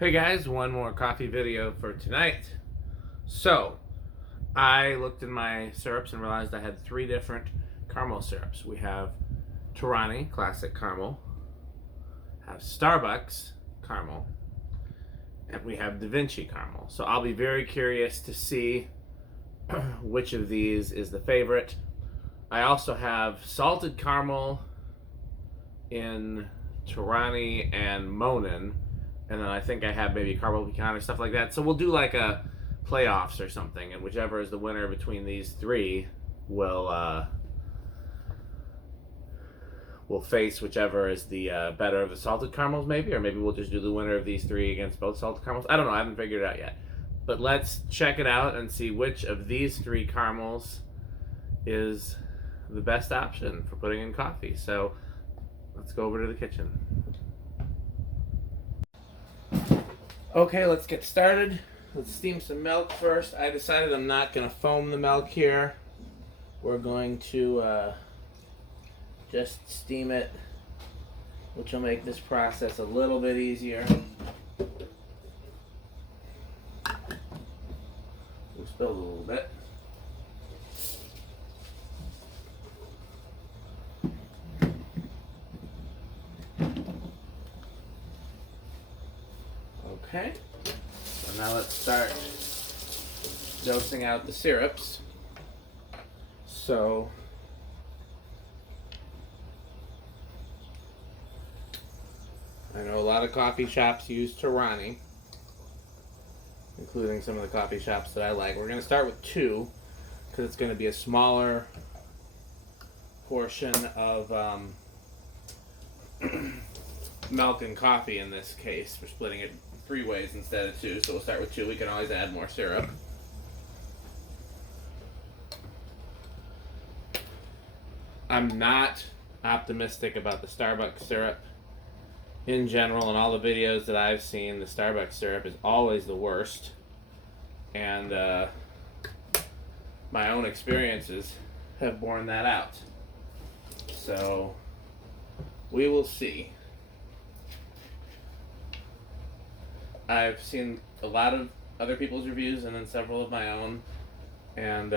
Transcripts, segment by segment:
Hey guys, one more coffee video for tonight. So, I looked in my syrups and realized I had three different caramel syrups. We have Torani, classic caramel, have Starbucks caramel, and we have DaVinci caramel. So I'll be very curious to see which of these is the favorite. I also have salted caramel in Torani and Monin, and then I think I have maybe caramel pecan or stuff like that. So we'll do like a playoffs or something, and whichever is the winner between these three will face whichever is the better of the salted caramels, maybe, or maybe we'll just do the winner of these three against both salted caramels. I don't know. I haven't figured it out yet. But let's check it out and see which of these three caramels is the best option for putting in coffee. So let's go over to the kitchen. Okay, let's get started. Let's steam some milk first. I decided I'm not going to foam the milk here. We're going to just steam it, which will make this process a little bit easier. We spilled a little bit. Okay, so now let's start dosing out the syrups. So I know a lot of coffee shops use Torani, including some of the coffee shops that I like. We're going to start with 2 because it's going to be a smaller portion of milk and coffee in this case. We're splitting it 3 ways instead of 2, so we'll start with 2. We can always add more syrup. I'm not optimistic about the Starbucks syrup. In general, in all the videos that I've seen, the Starbucks syrup is always the worst. And my own experiences have borne that out. So, we will see. I've seen a lot of other people's reviews and then several of my own. And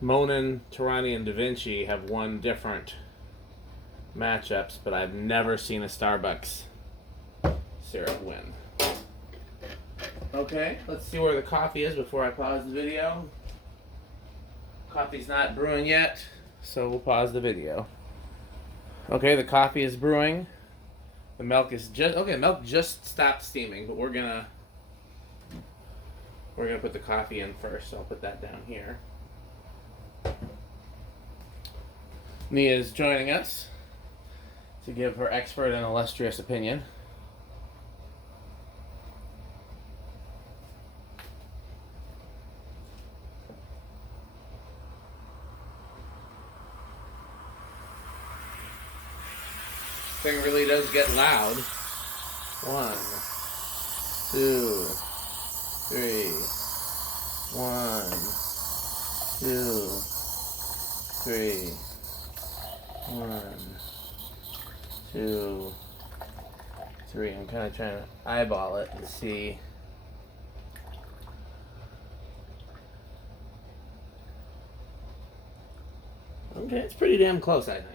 Monin, Torani, and DaVinci have won different matchups, but I've never seen a Starbucks syrup win. Okay, let's see where the coffee is before I pause the video. Coffee's not brewing yet, so we'll pause the video. Okay, the coffee is brewing. The milk is milk just stopped steaming, but we're gonna put the coffee in first, so I'll put that down here. Nia is joining us to give her expert and illustrious opinion. Thing really does get loud. 1, 2, 3. 1, 2, 3. 1, 2, 3. I'm kind of trying to eyeball it and see. Okay, it's pretty damn close, I think.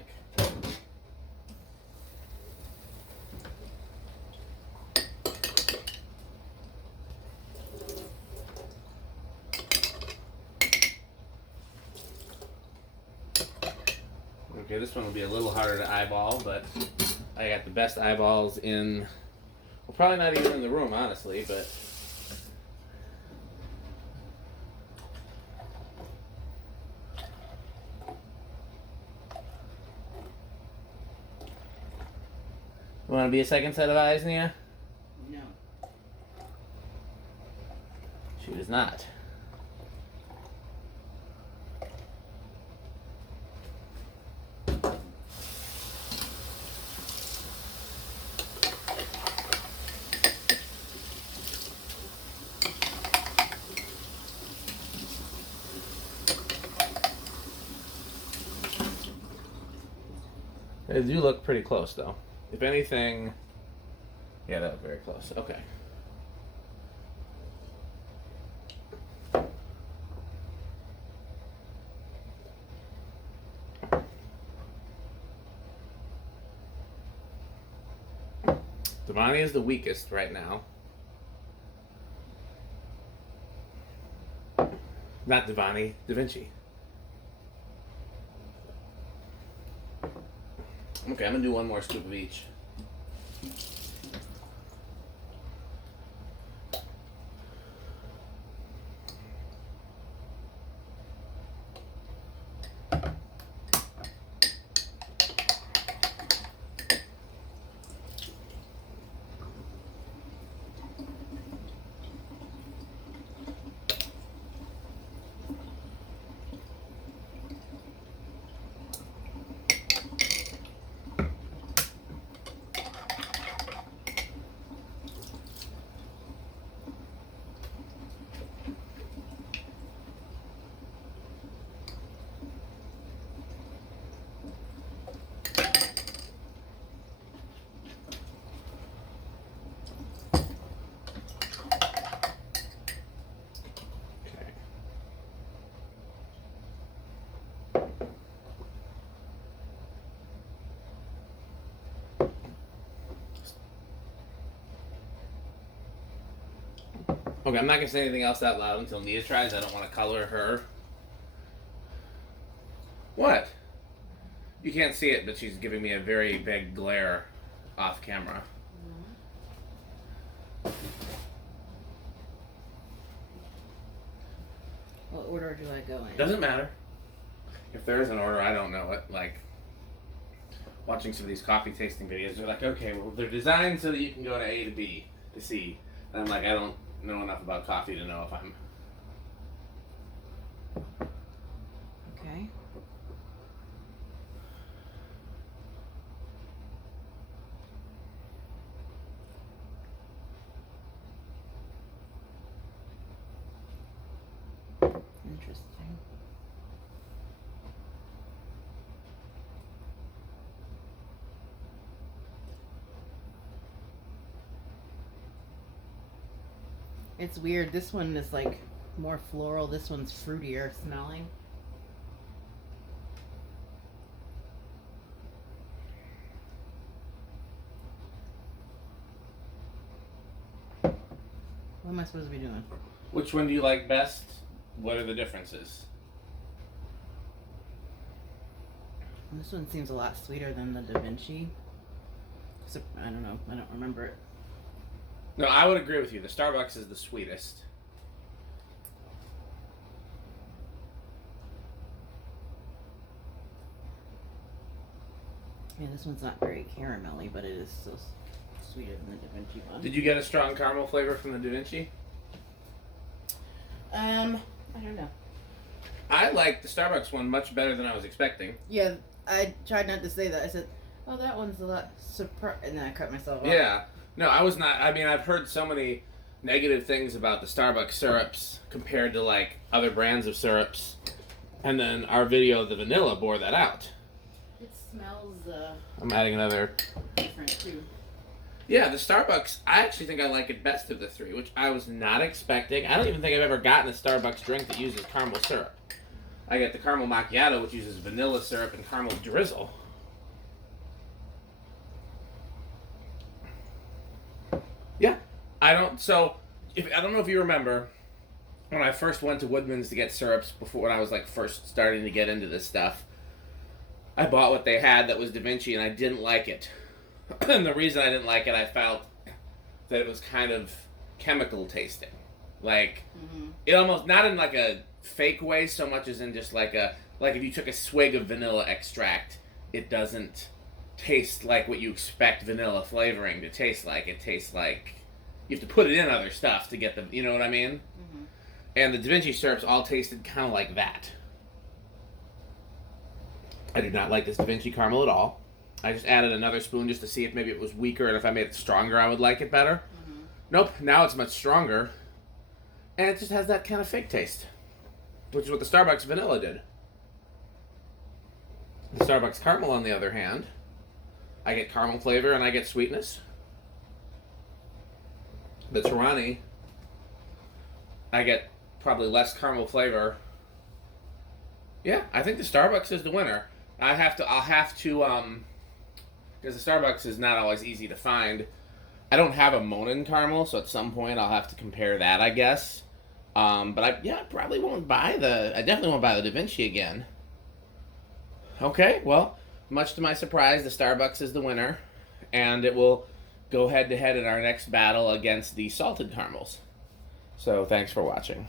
Okay, this one will be a little harder to eyeball, but I got the best eyeballs in, well, probably not even in the room, honestly, but you want to be a second set of eyes, Nia? No. She does not. They do look pretty close, though. If anything, Yeah, that was very close. Okay. DaVinci is the weakest right now. Not DaVinci, DaVinci. Okay, I'm gonna do one more scoop of each. Okay, I'm not gonna say anything else out loud until Nia tries. I don't want to color her. What? You can't see it, but she's giving me a very big glare off camera. What order do I go in? Doesn't matter. If there is an order, I don't know it. Like, watching some of these coffee tasting videos, they're like, okay, well, they're designed so that you can go to A to B to C. And I'm like, I don't know enough about coffee to know if I'm... Okay. Interesting. It's weird. This one is like more floral. This one's fruitier smelling. What am I supposed to be doing? Which one do you like best? What are the differences? This one seems a lot sweeter than the DaVinci. So, I don't know. I don't remember it. No, I would agree with you. The Starbucks is the sweetest. Yeah, this one's not very caramelly, but it is still sweeter than the DaVinci one. Did you get a strong caramel flavor from the DaVinci? I don't know. I like the Starbucks one much better than I was expecting. Yeah, I tried not to say that. I said, oh, that one's a lot and then I cut myself off. Yeah. No, I was not. I mean, I've heard so many negative things about the Starbucks syrups compared to, like, other brands of syrups. And then our video of the vanilla bore that out. It smells I'm adding another. different, too. Yeah, the Starbucks, I actually think I like it best of the three, which I was not expecting. I don't even think I've ever gotten a Starbucks drink that uses caramel syrup. I get the caramel macchiato, which uses vanilla syrup and caramel drizzle. Yeah, I don't know if you remember when I first went to Woodman's to get syrups before when I was like first starting to get into this stuff. I bought what they had that was DaVinci and I didn't like it. And the reason I didn't like it, I felt that it was kind of chemical tasting. Like, it almost, not in like a fake way so much as in just like if you took a swig of vanilla extract, it doesn't taste like what you expect vanilla flavoring to taste like. It tastes like you have to put it in other stuff to get the, you know what I mean? Mm-hmm. And the DaVinci syrups all tasted kind of like that. I do not like this DaVinci caramel at all. I just added another spoon just to see if maybe it was weaker and if I made it stronger I would like it better. Mm-hmm. Nope, now it's much stronger. And it just has that kind of fake taste. Which is what the Starbucks vanilla did. The Starbucks caramel, on the other hand, I get caramel flavor and I get sweetness. the Torani, I get probably less caramel flavor. Yeah, I think the Starbucks is the winner. I'll have to, because the Starbucks is not always easy to find. I don't have a Monin caramel, so at some point I'll have to compare that, I guess. But I probably won't buy I definitely won't buy the DaVinci again. Okay, well, much to my surprise, the Starbucks is the winner, and it will go head to head in our next battle against the salted caramels. So thanks for watching.